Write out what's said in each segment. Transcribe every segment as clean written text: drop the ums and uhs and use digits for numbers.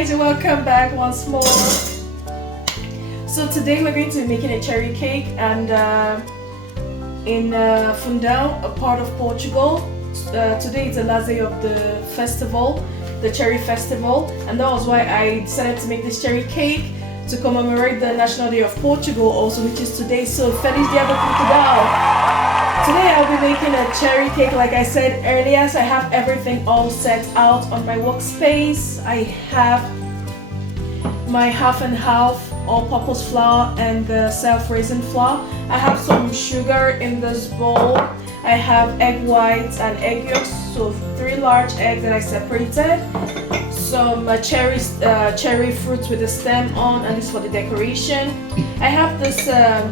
guys, welcome back once more. So today we're going to be making a cherry cake, and in Fundão, a part of Portugal. Today is the last day of the festival, the cherry festival, and that was why I decided to make this cherry cake to commemorate the National Day of Portugal also, which is today. So Feliz Dia de Portugal! Today I'll be making a cherry cake like I said earlier, so I have everything all set out on my workspace. I have my half and half all-purpose flour and the self-raising flour. I have some sugar in this bowl. I have egg whites and egg yolks, so 3 large eggs that I separated. Some cherry fruits with the stem on, and this for the decoration. I have this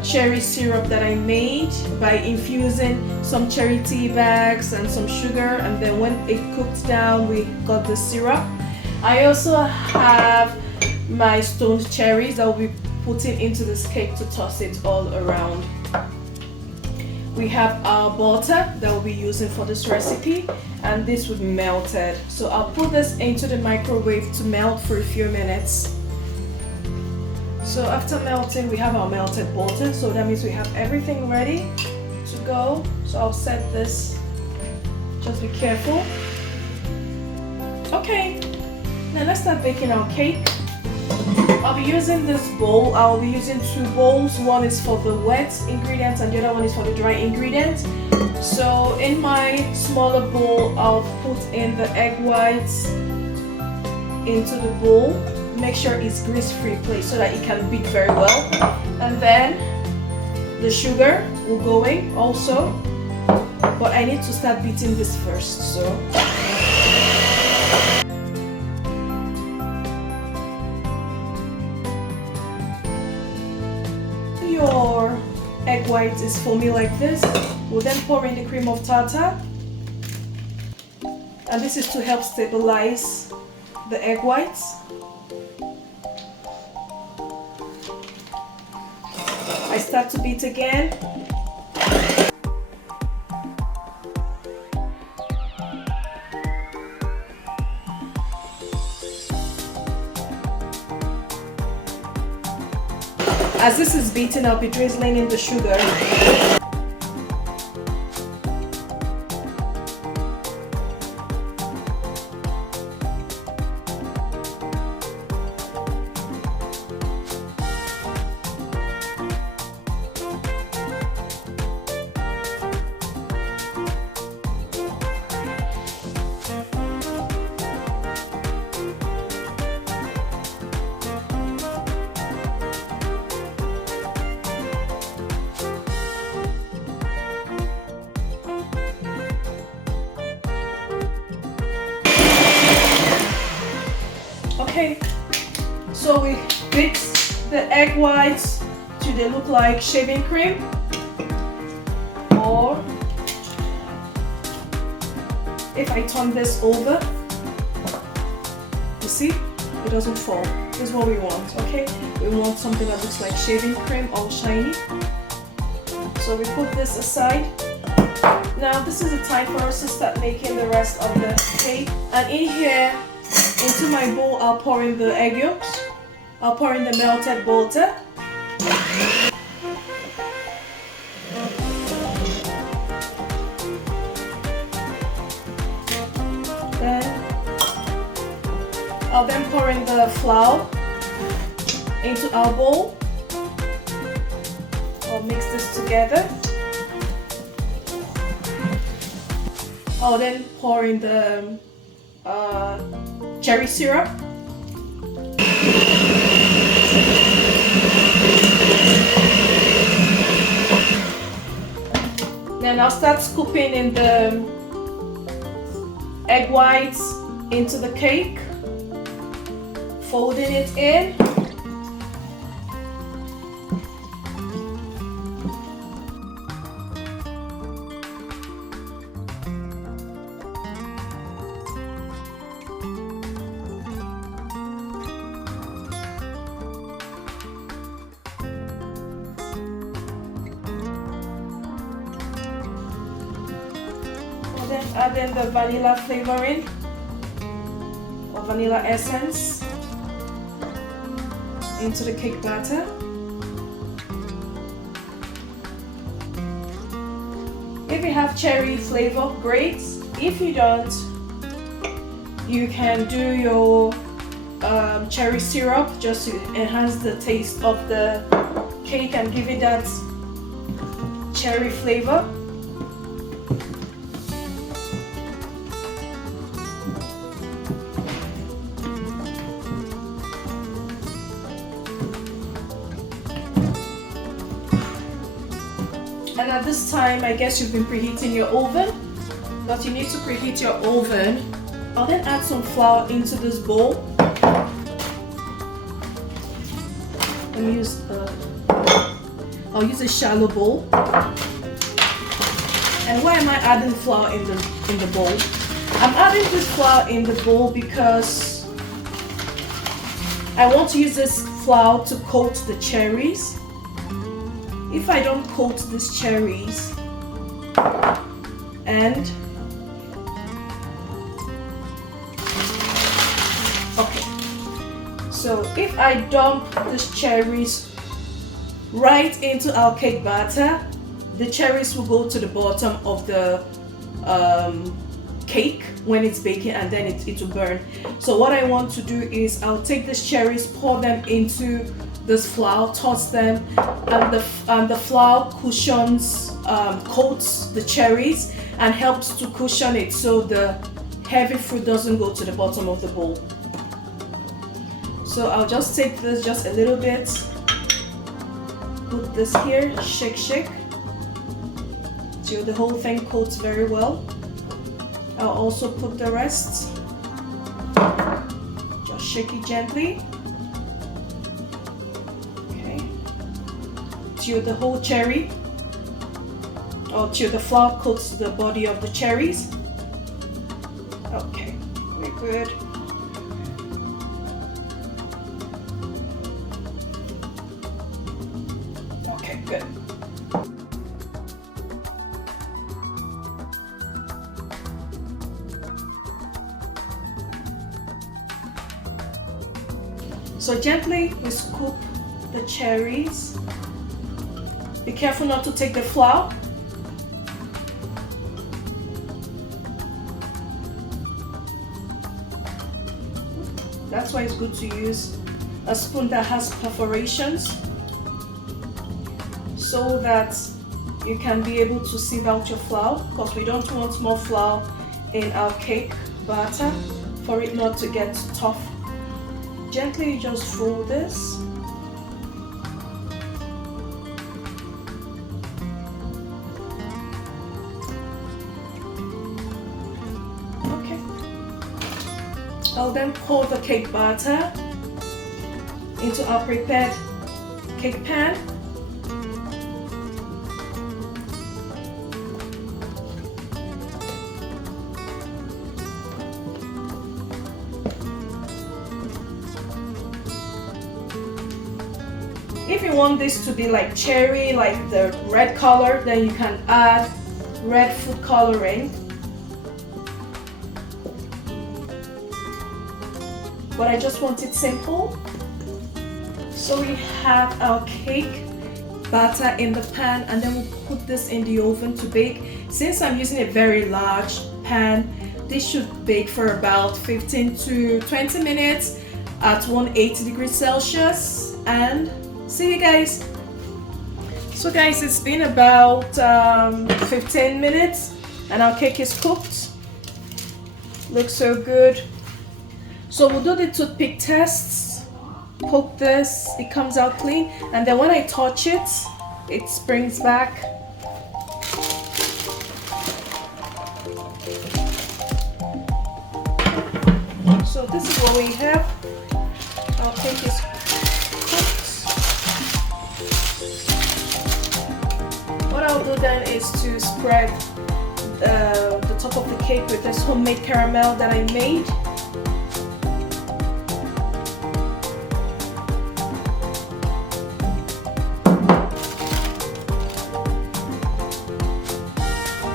cherry syrup that I made by infusing some cherry tea bags and some sugar, and then when it cooked down we got the syrup. I also have my stoned cherries that I'll be putting into this cake to toss it all around. We have our butter that we'll be using for this recipe, and this will be melted. So I'll put this into the microwave to melt for a few minutes. So after melting, we have our melted butter, so that means we have everything ready to go. So I'll set this, just be careful. Okay, now let's start baking our cake. I'll be using this bowl. I'll be using 2 bowls. One is for the wet ingredients and the other one is for the dry ingredients. So in my smaller bowl, I'll put in the egg whites into the bowl. Make sure it's grease-free place so that it can beat very well. And then the sugar will go in also. But I need to start beating this first. So your egg white is foamy like this, we'll then pour in the cream of tartar, and this is to help stabilize the egg whites. I start to beat again. As this is beaten, I'll be drizzling in the sugar. Okay, so we beat the egg whites till they look like shaving cream, or if I turn this over, you see, it doesn't fall. This is what we want, okay? We want something that looks like shaving cream, all shiny. So we put this aside. Now this is the time for us to start making the rest of the cake. And in here, into my bowl, I'll pour in the egg yolks. I'll pour in the melted butter. I'll then pour in the flour into our bowl. I'll mix this together. I'll then pour in the cherry syrup. Then I'll start scooping in the egg whites into the cake, folding it in. Then add in the vanilla flavoring or vanilla essence. into the cake batter. If you have cherry flavor, great. If you don't, you can do your cherry syrup just to enhance the taste of the cake and give it that cherry flavor. And at this time, I guess you've been preheating your oven, but you need to preheat your oven. I'll then add some flour into this bowl. I'll use a shallow bowl. And why am I adding flour in the bowl? I'm adding this flour in the bowl because I want to use this flour to coat the cherries. If I don't coat these cherries and so if I dump these cherries right into our cake batter, the cherries will go to the bottom of the cake when it's baking, and then it will burn. So what I want to do is I'll take these cherries, pour them into this flour, toss them, and the flour cushions, coats the cherries and helps to cushion it so the heavy fruit doesn't go to the bottom of the bowl. So I'll just take this just a little bit, put this here, shake till the whole thing coats very well. I'll also put the rest, just shake it gently. Okay, till the whole cherry, or till the flour coats the body of the cherries. Okay, very good. Okay, good. So gently we scoop the cherries. Be careful not to take the flour. That's why it's good to use a spoon that has perforations, so that you can be able to sieve out your flour, because we don't want more flour in our cake batter for it not to get tough. Gently just fold this. Okay. I'll then pour the cake batter into our prepared cake pan. If you want this to be like cherry, like the red color, then you can add red food coloring. But I just want it simple. So we have our cake batter in the pan, and then we'll put this in the oven to bake. Since I'm using a very large pan, this should bake for about 15 to 20 minutes at 180 degrees Celsius, and see you guys. So guys, it's been about 15 minutes and our cake is cooked. Looks so good. So we'll do the toothpick tests. Poke this, it comes out clean, and then when I touch it, it springs back. So this is what we have. Our cake is What I'll do then is to spread the top of the cake with this homemade caramel that I made.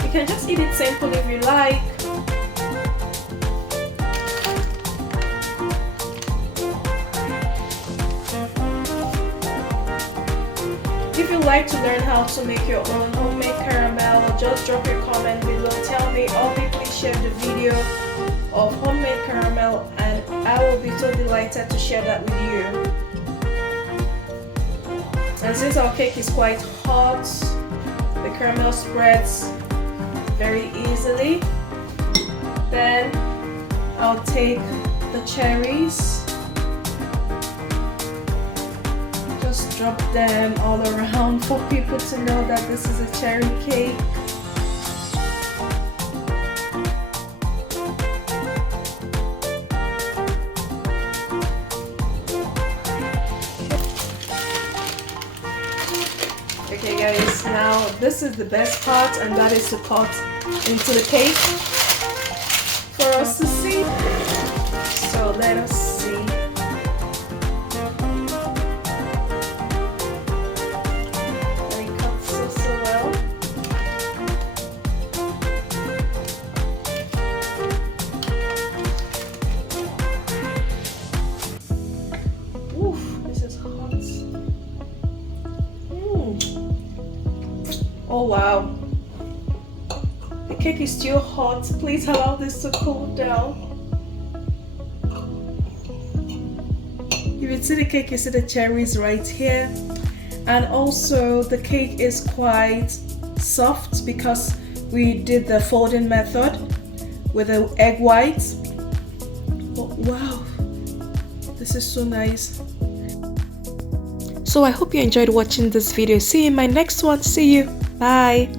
You can just eat it simple if you like. like to learn how to make your own homemade caramel, just drop your comment below. Tell me, or please share the video of homemade caramel, and I will be so delighted to share that with you. And since our cake is quite hot, the caramel spreads very easily. Then I'll take the cherries, just drop them all around for people to know that this is a cherry cake. Okay guys, now this is the best part, and that is to cut into the cake for us to see. So let us see. And it cuts so well. Oof, this is hot. Oh wow, the cake is still hot. Please allow this to cool down. You can see the cake, you see the cherries right here, and also the cake is quite soft because we did the folding method with the egg whites. Oh, wow, this is so nice. So I hope you enjoyed watching this video. See you in my next one. See you. Bye.